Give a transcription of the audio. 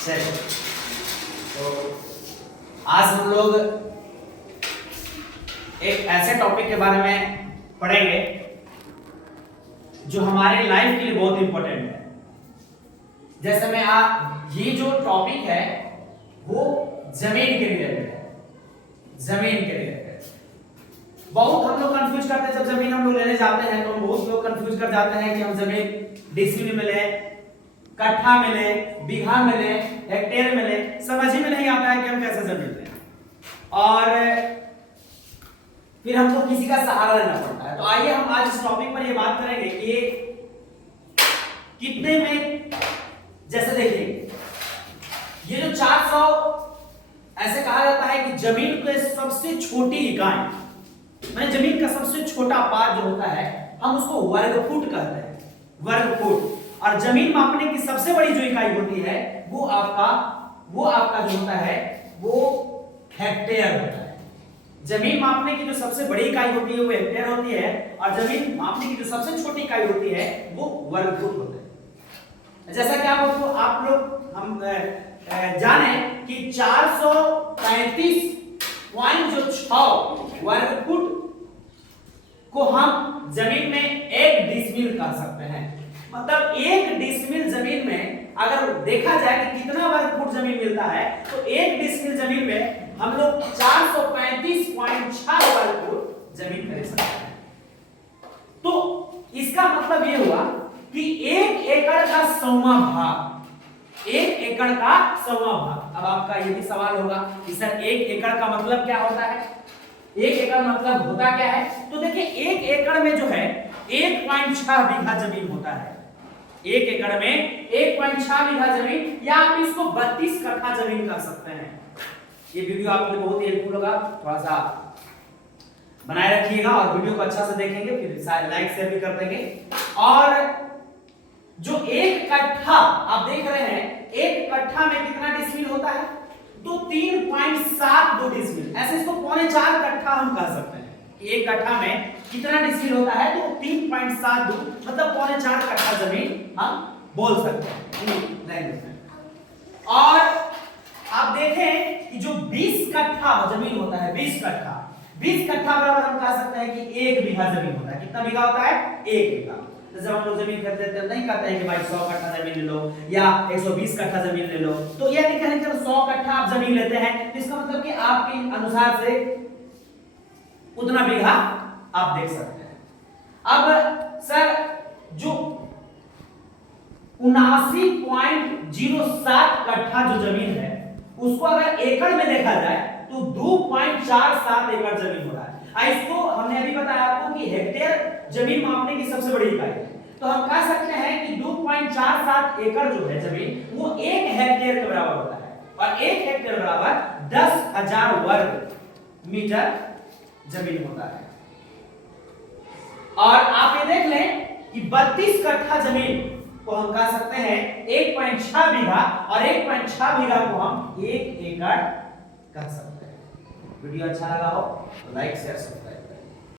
चलिए, तो आज हम लोग एक ऐसे टॉपिक के बारे में पढ़ेंगे जो हमारे लाइफ के लिए बहुत इंपॉर्टेंट है। जैसे मैं ये जो टॉपिक है वो जमीन के रिलेटेड है। जमीन के रिलेटेड बहुत हम लोग कंफ्यूज करते हैं। जब जमीन हम लोग लेने जाते हैं तो बहुत लोग कंफ्यूज कर जाते हैं कि हम जमीन डिसिमिल में ले, कट्ठा में ले, बीघा में ले, हेक्टेयर में ले, समझ ही में नहीं आता है कि हम कैसे जमीन लें, और फिर हमको किसी का सहारा लेना पड़ता है। तो आइए हम आज इस टॉपिक पर ये बात करेंगे कि ये कितने में, जैसे देखिए ये जो 400 ऐसे कहा जाता है कि जमीन के सबसे छोटी इकाई, माने जमीन का सबसे छोटा पार्ट जो होता है हम उसको वर्ग फुट कहते हैं, वर्ग फुट। और जमीन मापने की सबसे बड़ी जो इकाई होती है वो आपका जो होता है वो हेक्टेयर होता है। जमीन मापने की जो सबसे बड़ी इकाई होती है वो हेक्टेयर होती है, और जमीन मापने की जो सबसे छोटी इकाई होती है वो वर्ग फुट होता है। जैसा कि आप लोग हम जाने कि 435.6 वर्ग फुट को हम जमीन में 1 डिसमिल कह सकते हैं। मतलब 1 डिसमिल जमीन में अगर देखा जाए कि कितना वर्ग फुट जमीन मिलता है तो 1 डिसमिल जमीन में हम लोग 435.6 वर्ग फुट जमीन खरीद सकते हैं। तो इसका मतलब ये हुआ कि 1 एकड़ का 100वां भाग, 1 एकड़ का 100वां भाग। अब आपका ये भी सवाल होगा कि सर 1 एकड़ का मतलब क्या होता है, 1 एकड़ मतलब होता क्या है? तो देखिए 1 एकड़ में जो है 1.6 बीघा जमीन होता है। 1 एकड़ में 1.6 बीघा जमीन, या आप इसको 32 कट्ठा जमीन कह सकते हैं। ये वीडियो आपके लिए बहुत ही हेल्पफुल होगा, थोड़ा सा बनाए रखिएगा और वीडियो को अच्छा से देखेंगे, फिर लाइक शेयर भी कर देंगे। और जो 1 कट्ठा आप देख रहे हैं, 1 कट्ठा में कितना डिसमिल होता है? तो 3.72 डिसमिल। ऐसे इसको 4.25 कट्ठा हम कह सकते हैं। 1 कट्ठा में कितना डिसमिल होता है? तो 3.72 मतलब 4.25 कट्ठा जमीन हम बोल सकते हैं लैंग्वेज में। और आप देखें कि जो 20 कट्ठा जमीन होता है, 20 कट्ठा बराबर हम कह सकते हैं कि 1 बीघा जमीन होता है। कितना बीघा होता है? 1 बीघा। तो जब हम लोग जमीन खरीदते हैं नहीं कहते हैं कि भाई 100 कट्ठा जमीन ले लो या 120 कट्ठा जमीन ले लो। तो ये नहीं कहने जब 100 कट्ठा आप जमीन लेते हैं तो इसका मतलब कि आपके अनुसार से उतना बीघा आप देख सकते हैं। अब सर जो 79.07 कट्ठा जो जमीन है उसको अगर एकड़ में देखा जाए तो 2.47 एकड़ जमीन हो रहा है। इसको हमने अभी बताया आपको कि हेक्टेयर जमीन मापने की सबसे बड़ी इकाई है। तो हम कह सकते हैं कि 2.47 एकड़ जो है जमीन वो 1 हेक्टेयर के बराबर होता है, और 1 हेक्टेयर बराबर 10,000 वर्ग मीटर जमीन होता है। और आप ये देख लें कि 32 कट्ठा जमीन को हम कह सकते हैं 1.6 बीघा, और 1.6 बीघा को हम 1 एकड़ कह सकते हैं। वीडियो अच्छा लगा हो तो लाइक शेयर सब्सक्राइब।